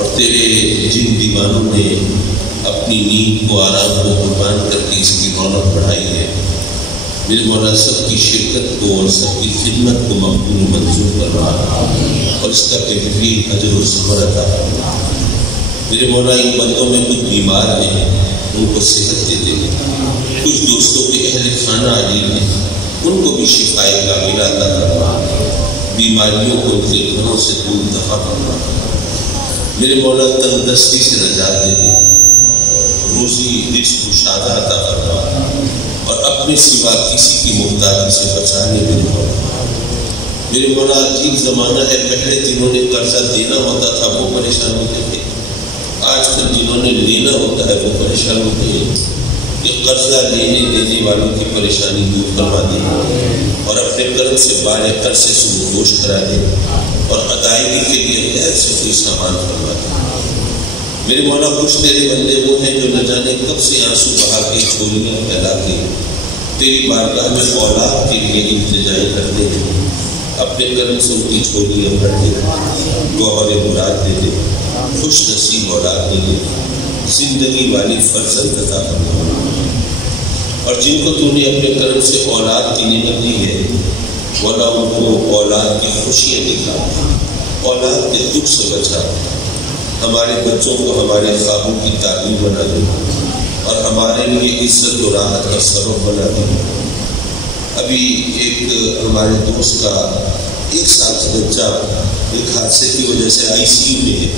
اور تیرے جن دیوانوں نے اپنی نیند کو آرام کو قربان کر کے اس کی رونق بڑھائی ہے، میرے مولا سب کی شرکت کو اور سب کی خدمت کو مقبول و منظور فرما اور اس کا بہترین اجر و ثمر عطا فرما۔ میرے مولا ان بندوں میں کچھ بیمار ہیں، ان کو صحت دے دے، کچھ دوستوں کے اہل خانہ علیل ہیں، ان کو بھی شفائے کاملہ عطا فرما، بیماریوں کو ان کے گھروں سے دور دفع فرما۔ میرے مولا تندرستی سے نجات دے دے، روزی رزق کشادہ عطا فرما اور اپنے سوا کسی کی محتاجی سے بچانے میں مولا۔ میرے مولا عجیب زمانہ ہے، پہلے جنہوں نے قرضہ دینا ہوتا تھا وہ پریشان ہوتے تھے، آج کل جنہوں نے لینا ہوتا ہے وہ پریشان ہوتے ہیں۔ یہ قرضہ لینے دینے والوں کی پریشانی دور کروا دے اور اپنے کرم سے بارے قرضے سے گوش کرا دے اور ادائیگی کے لیے غیر سے کوئی سامان فرما دے۔ میرے مولا خوش تیرے بندے وہ ہیں جو نہ جانے کب سے آنسو بہا کے چوریاں پھیلا کے تیری بارگاہ میں اولاد کے لیے التجائیں کرتے ہیں، اپنے کرم سے ان کی چوریاں بھر دے، گوہر مراد دے دے، خوش نصیب اولاد دے دے، زندگی والی فرزند عطا فرما۔ اور جن کو تو نے اپنے کرم سے اولاد کی نعمت دی ہے، مولا ان کو اولاد کی خوشیاں دکھا، اولاد کے دکھ سے بچا، ہمارے بچوں کو ہمارے خوابوں کی تعبیر بنا دے اور ہمارے لیے عزت و راحت کا سبب بنا دے۔ ابھی ایک ہمارے دوست کا 1 سال کا بچہ ایک حادثے کی وجہ سے ICU میں ہے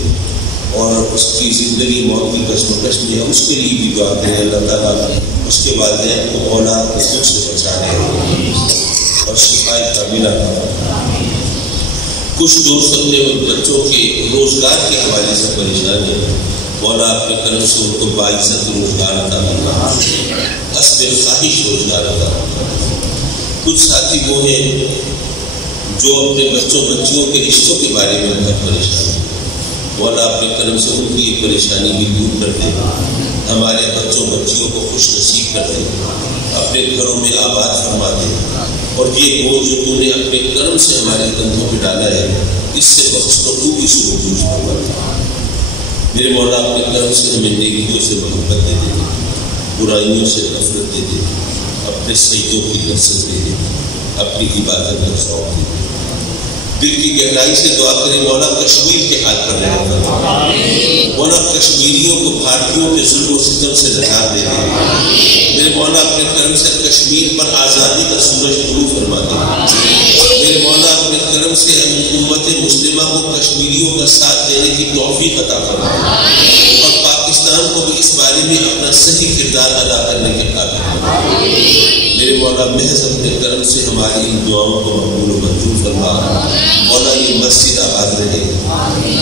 اور اس کی زندگی موت کی کشمکش میں ہے، اس کے لیے بھی دعا کریں اللہ تعالیٰ اس کے والدین کو اولاد کے دکھ سے بچا لے اور شفائے کاملہ کرے۔ کچھ دوست اپنے بچوں کے روزگار کے حوالے سے پریشان ہیں، مولا اپنے کرم سے ان کو باعزت روزگار عطا فرما، حسب خواہش روزگار عطا فرما۔ کچھ ساتھی وہ ہیں جو اپنے بچوں بچیوں کے رشتوں کے بارے میں بہت پریشان ہیں، مولا اپنے کرم سے ان کی یہ پریشانی بھی دور کر دے، ہمارے بچوں بچیوں کو خوش نصیب کر دے، اپنے گھروں میں آباد فرما دے اور یہ بوجھ جو تو نے اپنے کرم سے ہمارے کندھوں پہ ڈالا ہے اس سے بخش تو تو بھی سبوج فرما دے۔ میرے مولا اپنے کرم سے ہمیں نیکیوں سے محبت دے دے، برائیوں سے نفرت دے دے، اپنے سجدوں کی لذت دے دے، اپنی عبادت کا شوق دے دے۔ دل کی گہرائی سے دعا کریں مولا کشمیر کے حال پر رحم فرما، مولا کشمیریوں کو بھارتیوں کے ظلم و ستم سے نجات دے دے۔ میرے مولا اپنے کرم سے کشمیر پر آزادی کا سورج طلوع فرما دے۔ میرے مولا اپنے کرم سے امت مسلمہ کو کشمیریوں کا ساتھ دینے کی توفیق عطا فرما اور پاکستان کو بھی اس بارے میں اپنا صحیح کردار ادا کرنے کے قابل بنا۔ میرے مولا محض اپنے کرم سے ہماری ان دعاؤں کو مقبول و منظور فرما، مولا یہ مسجد آباد رہے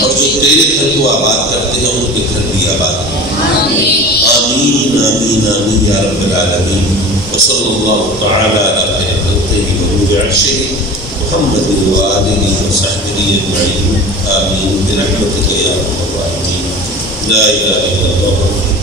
اور جو تیرے گھر کو آباد کرتے ہیں ان کے گھر بھی آباد رہے۔ آمین آمین آمین یا رب العالمین۔ وصلی اللہ تعالی علی خیر خلقہ ونور عرشہ محمد وآلہ وصحبہ اجمعین، آمین برحمتک یا ارحم الراحمین۔ لا الہ الا اللہ۔